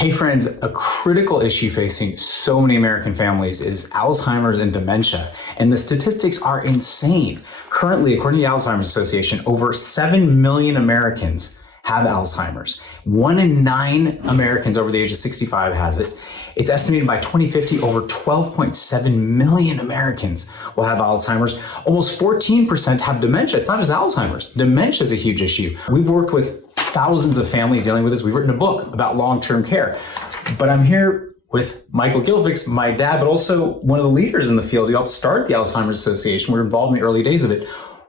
Hey friends, a critical issue facing so many American families is Alzheimer's and dementia, and the statistics are insane. Currently, according to the Alzheimer's Association, over 7 million Americans have Alzheimer's. 1 in 9 Americans over the age of 65 has it. It's estimated by 2050, over 12.7 million Americans will have Alzheimer's. Almost 14% have dementia. It's not just Alzheimer's. Dementia is a huge issue. We've worked with thousands of families dealing with this. We've written a book about long-term care. But I'm here with Michael Gilfix, my dad, but also one of the leaders in the field. He helped start the Alzheimer's Association. We're involved in the early days of it.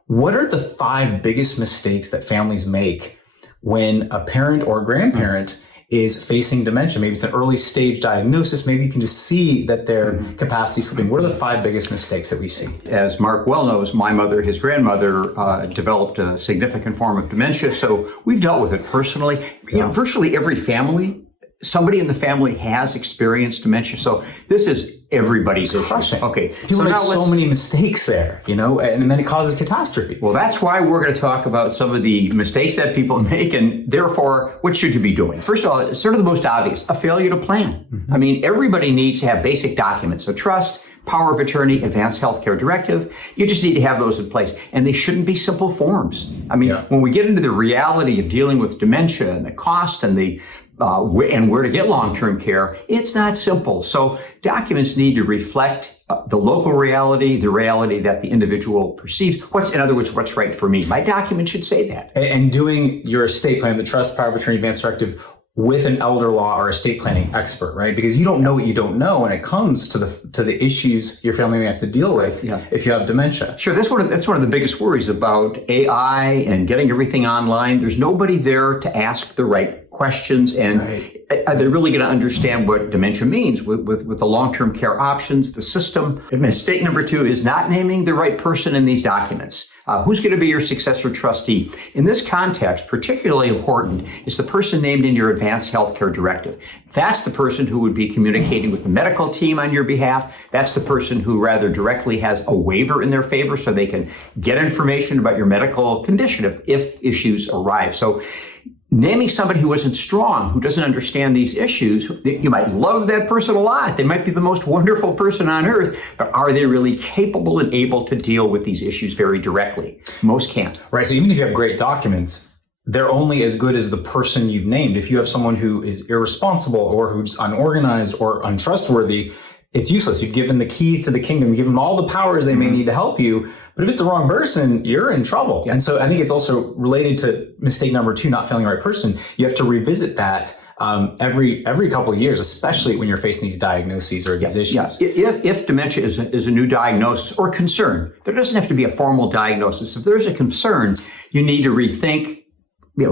What are the 5 biggest mistakes that families make when a parent or a grandparent is facing dementia? Maybe it's an early stage diagnosis. Maybe you can just see that their capacity is slipping. What are the 5 biggest mistakes that we see? As Mark well knows, my mother, his grandmother, developed a significant form of dementia. So we've dealt with it personally. You know, virtually every family, somebody in the family has experienced dementia. So this is everybody's issue. Crushing. Okay. People make so many mistakes there, you know, and then it causes catastrophe. Well, that's why we're going to talk about some of the mistakes that people make, and therefore, what should you be doing? First of all, it's sort of the most obvious, a failure to plan. I mean, everybody needs to have basic documents. So trust, power of attorney, advanced healthcare directive. You just need to have those in place. And they shouldn't be simple forms. I mean, when we get into the reality of dealing with dementia and the cost and the and where to get long-term care, it's not simple. So documents need to reflect the local reality, the reality that the individual perceives. In other words, what's right for me. My document should say that. And doing your estate plan, the trust, power of attorney, advanced directive, with an elder law or estate planning expert, right? Because you don't know what you don't know when it comes to the issues your family may have to deal with if you have dementia. Sure, that's one of the biggest worries about AI and getting everything online. There's nobody there to ask the right questions, and are they really going to understand what dementia means with the long-term care options, the system? Mistake number 2 is not naming the right person in these documents. Who's going to be your successor trustee? In this context, particularly important is the person named in your advanced healthcare directive. That's the person who would be communicating with the medical team on your behalf. That's the person who rather directly has a waiver in their favor so they can get information about your medical condition if issues arise. So naming somebody who isn't strong, who doesn't understand these issues, you might love that person a lot. They might be the most wonderful person on earth, but are they really capable and able to deal with these issues very directly? Most can't. Right, so even if you have great documents, they're only as good as the person you've named. If you have someone who is irresponsible or who's unorganized or untrustworthy, it's useless. You've given the keys to the kingdom. You give them all the powers they may need to help you. But if it's the wrong person, you're in trouble. And so I think it's also related to mistake number 2, not failing the right person. You have to revisit that every couple of years, especially when you're facing these diagnoses or these issues. If dementia is a new diagnosis or concern, there doesn't have to be a formal diagnosis. If there's a concern, you need to rethink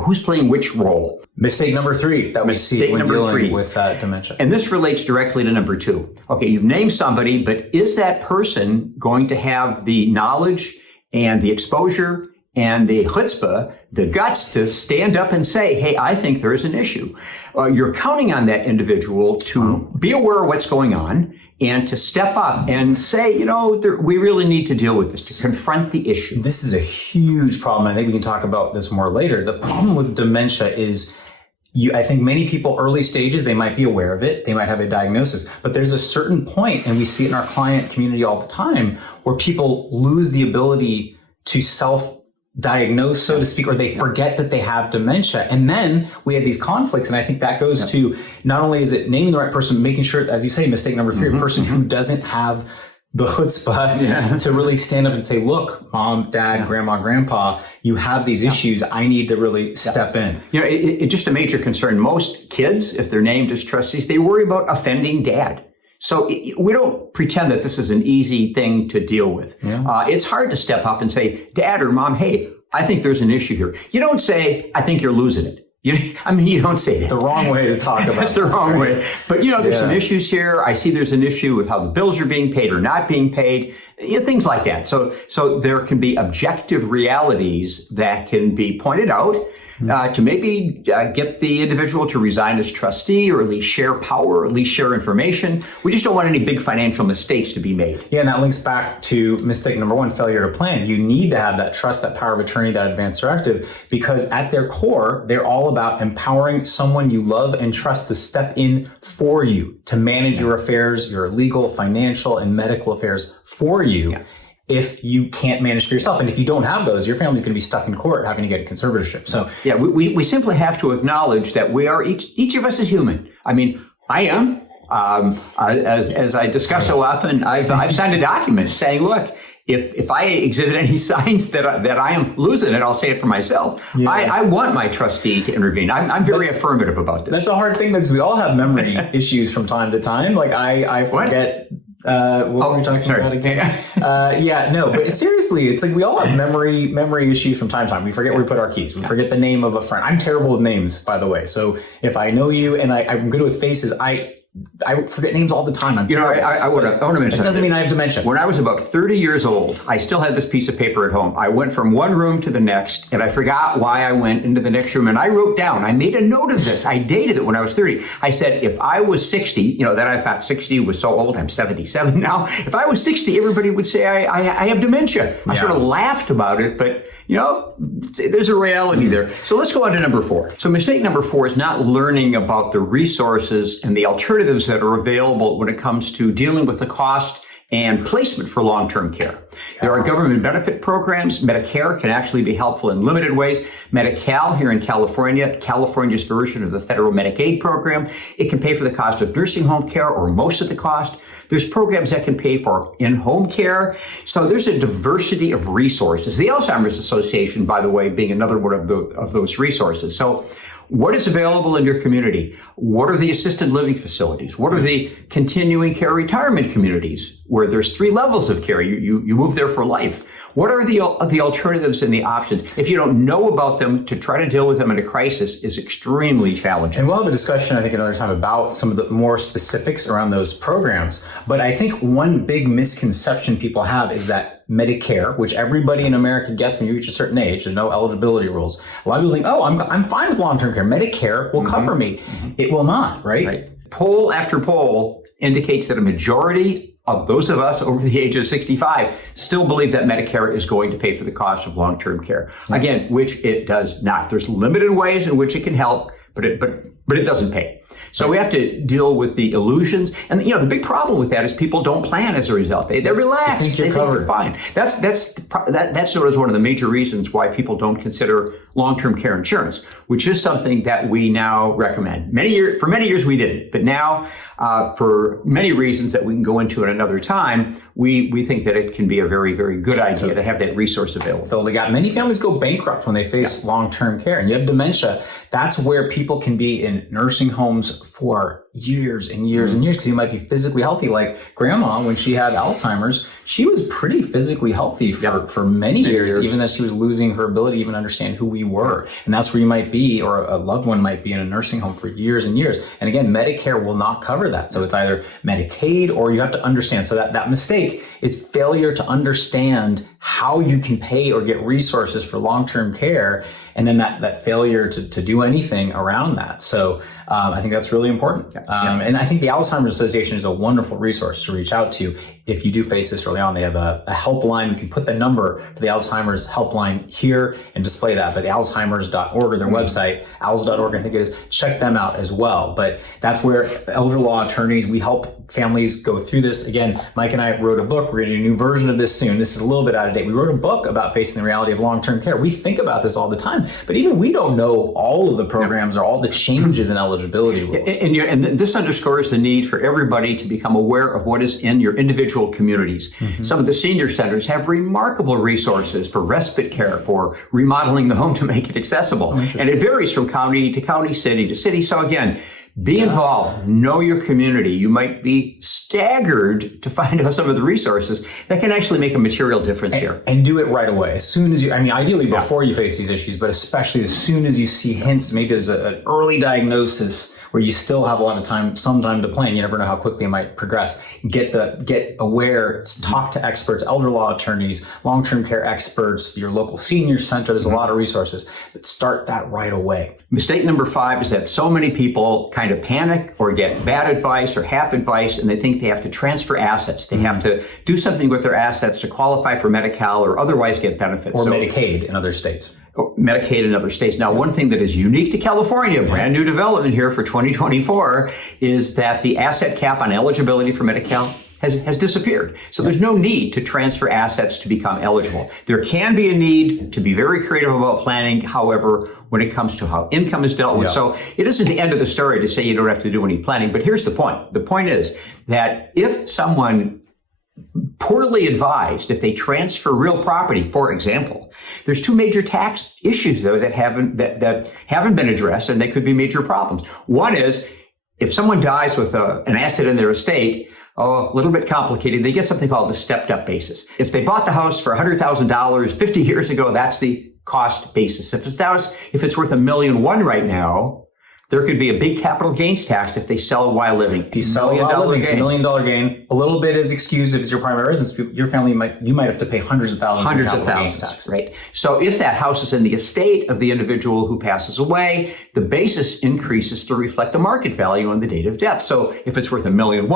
who's playing which role. Mistake number 3 that we see when dealing with dementia. And this relates directly to number 2. Okay, you've named somebody, but is that person going to have the knowledge and the exposure and the chutzpah, the guts to stand up and say, hey, I think there is an issue? You're counting on that individual to be aware of what's going on and to step up and say, we really need to deal with this, to confront the issue. This is a huge problem. I think we can talk about this more later. The problem with dementia is I think many people, early stages, they might be aware of it. They might have a diagnosis, but there's a certain point, and we see it in our client community all the time, where people lose the ability to self-diagnose, so to speak, or they forget that they have dementia. And then we have these conflicts. And I think that goes to not only is it naming the right person, making sure, as you say, mistake number 3, a person who doesn't have the chutzpah to really stand up and say, look, mom, dad, grandma, grandpa, you have these issues. I need to really step in. It's just a major concern. Most kids, if they're named as trustees, they worry about offending dad. So we don't pretend that this is an easy thing to deal with. It's hard to step up and say, dad or mom, hey, I think there's an issue here. You don't say, I think you're losing it. You don't say that. The wrong way to talk about it. That's the wrong way. But, there's some issues here. I see there's an issue with how the bills are being paid or not being paid, things like that. So there can be objective realities that can be pointed out to maybe get the individual to resign as trustee, or at least share power, or at least share information. We just don't want any big financial mistakes to be made. Yeah, and that links back to mistake number 1, failure to plan. You need to have that trust, that power of attorney, that advanced directive, because at their core, they're all all about empowering someone you love and trust to step in for you, to manage your affairs, your legal, financial, and medical affairs for you. If you can't manage for yourself. And if you don't have those, your family's going to be stuck in court having to get a conservatorship. So yeah, we simply have to acknowledge that we are each of us is human. I mean, I am. As I discuss so often, I've signed a document saying, look, if I exhibit any signs that I am losing it, I'll say it for myself. Yeah. I want my trustee to intervene. I'm very affirmative about this. That's a hard thing, though, because we all have memory issues from time to time. Like I forget. What were we talking about again? But seriously, it's like we all have memory issues from time to time. We forget where we put our keys. We forget the name of a friend. I'm terrible with names, by the way. So if I know you and I'm good with faces, I forget names all the time. I want to mention it doesn't mean I have dementia. When I was about 30 years old, I still had this piece of paper at home. I went from one room to the next, and I forgot why I went into the next room. And I wrote down, I made a note of this. I dated it when I was 30. I said, if I was 60, then I thought 60 was so old. I'm 77 now. If I was 60, everybody would say I have dementia. I sort of laughed about it, but there's a reality there. So let's go on to number 4. So mistake number 4 is not learning about the resources and the alternatives that are available when it comes to dealing with the cost and placement for long-term care. There are government benefit programs. Medicare can actually be helpful in limited ways. Medi-Cal here in California, California's version of the federal Medicaid program, it can pay for the cost of nursing home care or most of the cost. There's programs that can pay for in-home care. So there's a diversity of resources. The Alzheimer's Association, by the way, being another one of those resources. So what is available in your community? What are the assisted living facilities? What are the continuing care retirement communities where there's 3 levels of care? You move there for life. What are the alternatives and the options? If you don't know about them, to try to deal with them in a crisis is extremely challenging. And we'll have a discussion, I think, another time about some of the more specifics around those programs. But I think one big misconception people have is that Medicare, which everybody in America gets when you reach a certain age, there's no eligibility rules. A lot of people think, oh, I'm fine with long-term care. Medicare will cover me. Mm-hmm. It will not, right? Poll after poll indicates that a majority of those of us over the age of 65 still believe that Medicare is going to pay for the cost of long-term care. Again, which it does not. There's limited ways in which it can help, but it doesn't pay. So we have to deal with the illusions. And the big problem with that is people don't plan as a result. They're relaxed. They think you're fine. That sort of is one of the major reasons why people don't consider long-term care insurance, which is something that we now recommend. For many years we didn't, but now for many reasons that we can go into at another time, we think that it can be a very, very good idea to have that resource available. Phil, many families go bankrupt when they face long-term care, and you have dementia. That's where people can be in nursing homes for years and years and years, because you might be physically healthy. Like grandma, when she had Alzheimer's, she was pretty physically healthy for many years, even as she was losing her ability to even understand who we were. And that's where you might be, or a loved one might be in a nursing home for years and years. And again, Medicare will not cover that. So it's either Medicaid or you have to understand. So that mistake is failure to understand how you can pay or get resources for long-term care, and then that failure to do anything around that. So I think that's really important. And I think the Alzheimer's Association is a wonderful resource to reach out to if you do face this early on. They have a helpline. We can put the number for the Alzheimer's helpline here and display that. But the alzheimers.org or their website, alz.org, I think it is, check them out as well. But that's where elder law attorneys, we help families go through this. Again, Mike and I wrote a book. We're going to do a new version of this soon. This is a little bit out of date. We wrote a book about facing the reality of long-term care. We think about this all the time, but even we don't know all of the programs or all the changes in eligibility rules. And this underscores the need for everybody to become aware of what is in your individual communities. Mm-hmm. Some of the senior centers have remarkable resources for respite care, for remodeling the home to make it accessible. And it varies from county to county, city to city. So again, be involved, know your community. You might be staggered to find out some of the resources that can actually make a material difference here. And do it right away. As soon as ideally before you face these issues, but especially as soon as you see hints, maybe there's an early diagnosis where you still have a lot of time, some time to plan. You never know how quickly it might progress. Get aware, talk to experts, elder law attorneys, long-term care experts, your local senior center. There's a lot of resources, but start that right away. Mistake number 5 is that so many people kind of panic or get bad advice or half advice, and they think they have to transfer assets. They have to do something with their assets to qualify for Medi-Cal or otherwise get benefits. Or Medicaid in other states. Medicaid in other states. Now, one thing that is unique to California, brand new development here for 2024, is that the asset cap on eligibility for Medi-Cal has disappeared. So there's no need to transfer assets to become eligible. There can be a need to be very creative about planning, however, when it comes to how income is dealt with. So it isn't the end of the story to say you don't have to do any planning, but here's the point. The point is that if someone poorly advised, if they transfer real property, for example, there's two major tax issues though that haven't been addressed, and they could be major problems. One is if someone dies with an asset in their estate, a little bit complicated, they get something called the stepped up basis. If they bought the house for $100,000 50 years ago, that's the cost basis. If it's worth $1.1 million right now, there could be a big capital gains tax if they sell while living. If you sell while living, it's $1 million gain. A little bit is excused if it's your primary residence. Your family you might have to pay hundreds of thousands in capital gains taxes. Right. So if that house is in the estate of the individual who passes away, the basis increases to reflect the market value on the date of death. So if it's worth $1.1 million,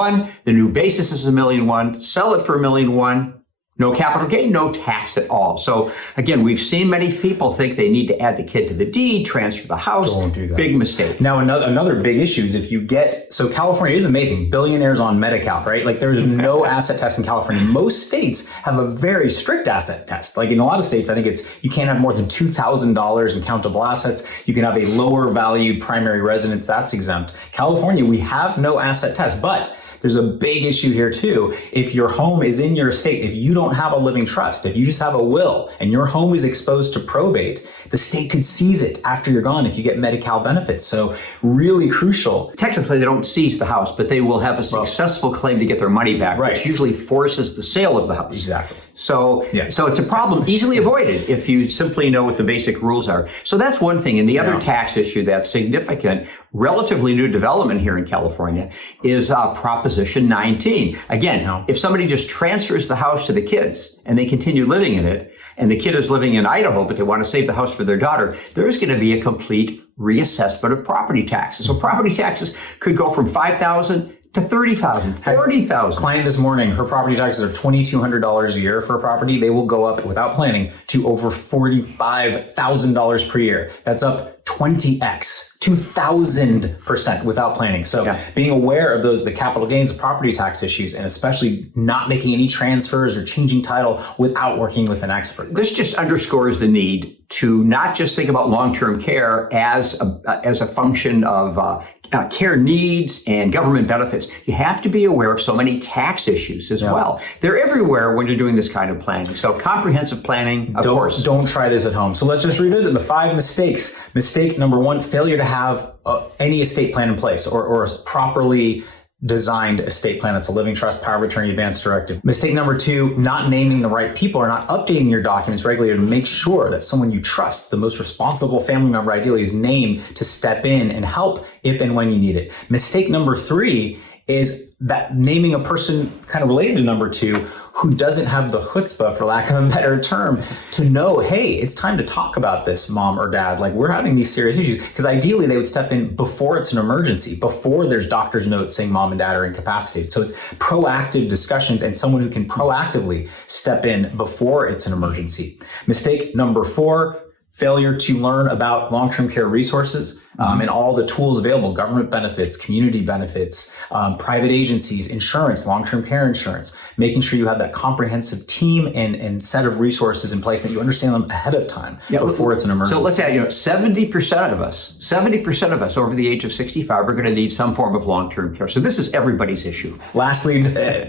the new basis is $1.1 million. Sell it for $1.1 million. No capital gain, no tax at all. So again, we've seen many people think they need to add the kid to the deed, transfer the house. Don't do that. Big mistake. Now, another big issue is if you so California is amazing. Billionaires on Medi-Cal, right? Like there's no asset test in California. Most states have a very strict asset test. Like in a lot of states, I think you can't have more than $2,000 in countable assets. You can have a lower valued primary residence, that's exempt. California, we have no asset test, but there's a big issue here too. If your home is in your estate, if you don't have a living trust, if you just have a will and your home is exposed to probate, the state could seize it after you're gone if you get Medi-Cal benefits. So really crucial. Technically, they don't seize the house, but they will have a successful claim to get their money back, which usually forces the sale of the house. Exactly. So it's a problem easily avoided if you simply know what the basic rules are. So that's one thing. And the other tax issue that's significant, relatively new development here in California, is Proposition 19. Again, if somebody just transfers the house to the kids and they continue living in it, and the kid is living in Idaho, but they want to save the house for their daughter, there is going to be a complete reassessment of property taxes. So property taxes could go from $5,000 to $30,000, $40,000. Client this morning, her property taxes are $2,200 a year for a property. They will go up without planning to over $45,000 per year. That's up 20x. 2,000% without planning. So being aware of the capital gains property tax issues, and especially not making any transfers or changing title without working with an expert. This just underscores the need to not just think about long-term care as a function of care needs and government benefits. You have to be aware of so many tax issues as well. They're everywhere when you're doing this kind of planning. So comprehensive planning, of course. Don't try this at home. So let's just revisit the 5 mistakes. Mistake number 1, failure to have any estate plan in place or a properly designed estate plan. That's a living trust, power of attorney, advance directive. Mistake number 2, not naming the right people or not updating your documents regularly to make sure that someone you trust, the most responsible family member ideally, is named to step in and help if and when you need it. Mistake number 3 is that naming a person kind of related to number 2 who doesn't have the chutzpah, for lack of a better term, to know, hey, it's time to talk about this, mom or dad. Like, we're having these serious issues. Because ideally, they would step in before it's an emergency, before there's doctor's notes saying mom and dad are incapacitated. So it's proactive discussions and someone who can proactively step in before it's an emergency. Mistake number 4, failure to learn about long-term care resources and all the tools available, government benefits, community benefits, private agencies, insurance, long-term care insurance, making sure you have that comprehensive team and set of resources in place that you understand them ahead of time before it's an emergency. So let's say, 70% of us over the age of 65 are going to need some form of long-term care. So this is everybody's issue. Lastly,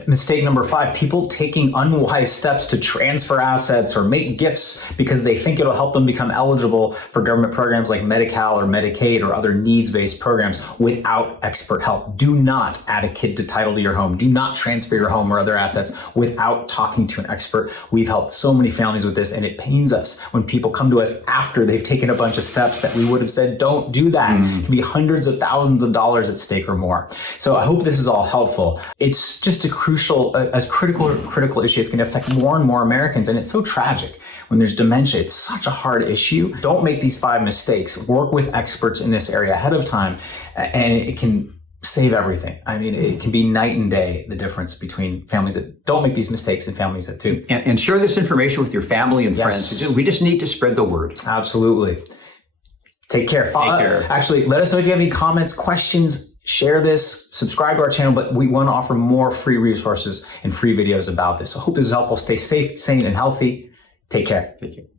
mistake number 5, people taking unwise steps to transfer assets or make gifts because they think it'll help them become eligible for government programs like Medi-Cal or Medicaid or other needs-based programs without expert help. Do not add a kid to title to your home. Do not transfer your home or other assets without talking to an expert. We've helped so many families with this, and it pains us when people come to us after they've taken a bunch of steps that we would have said, don't do that. It can be hundreds of thousands of dollars at stake or more. So I hope this is all helpful. It's just a critical issue. It's going to affect more and more Americans, and it's so tragic. When there's dementia, it's such a hard issue. Don't make these 5 mistakes. Work with experts in this area ahead of time, and it can save everything. I mean, it can be night and day, the difference between families that don't make these mistakes and families that do. And share this information with your family and Yes. friends. We just need to spread the word. Absolutely. Take care. Actually, let us know if you have any comments, questions, share this, subscribe to our channel, but we want to offer more free resources and free videos about this. So I hope this is helpful. Stay safe, sane, and healthy. Take care. Thank you.